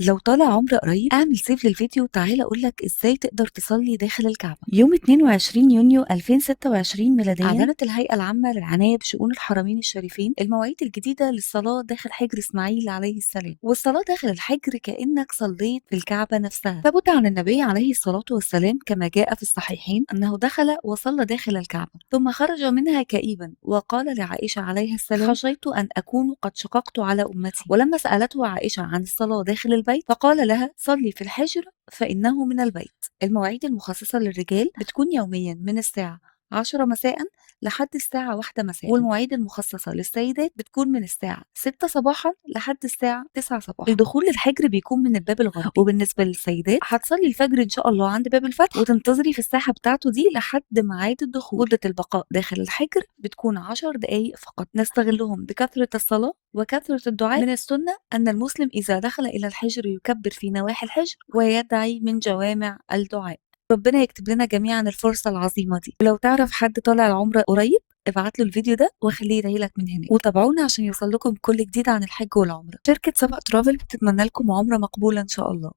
لو طالع عمرة قريب اعمل سيف للفيديو وتعالى اقولك ازاي تقدر تصلي داخل الكعبة. يوم 22 يونيو 2026 ميلاديا اعلنت الهيئة العامة للعناية بشؤون الحرمين الشريفين المواعيد الجديدة للصلاة داخل حجر اسماعيل عليه السلام، والصلاة داخل الحجر كأنك صليت في الكعبة نفسها. ثبت عن النبي عليه الصلاة والسلام كما جاء في الصحيحين انه دخل وصلى داخل الكعبة ثم خرج منها كئيبا وقال لعائشة عليه السلام: خشيت ان اكون قد شققت على امتي. ولما سألته عائشة عن الصلاة داخل البيت فقال لها: صلي في الحجر فإنه من البيت. المواعيد المخصصة للرجال بتكون يوميا من الساعة 10 مساء لحد الساعة 1 مساء، والمواعيد المخصصة للسيدات بتكون من الساعة 6 صباحا لحد الساعة 9 صباحا. الدخول للحجر بيكون من الباب الغربي، وبالنسبة للسيدات هتصلي الفجر إن شاء الله عند باب الفتح وتنتظري في الساحة بتاعته دي لحد ميعاد الدخول. مدة البقاء داخل الحجر بتكون 10 دقايق فقط نستغلهم بكثرة الصلاة وكثرة الدعاء. من السنة أن المسلم إذا دخل إلى الحجر يكبر في نواحي الحجر ويدعي من جوامع الدعاء. ربنا يكتب لنا جميعا الفرصة العظيمة دي. ولو تعرف حد طالع العمرة قريب ابعت له الفيديو ده وخليه يدعي لك من هناك، وتابعونا عشان يوصل لكم كل جديد عن الحج والعمرة. شركة سبق ترافل بتتمنى لكم عمرة مقبولة إن شاء الله.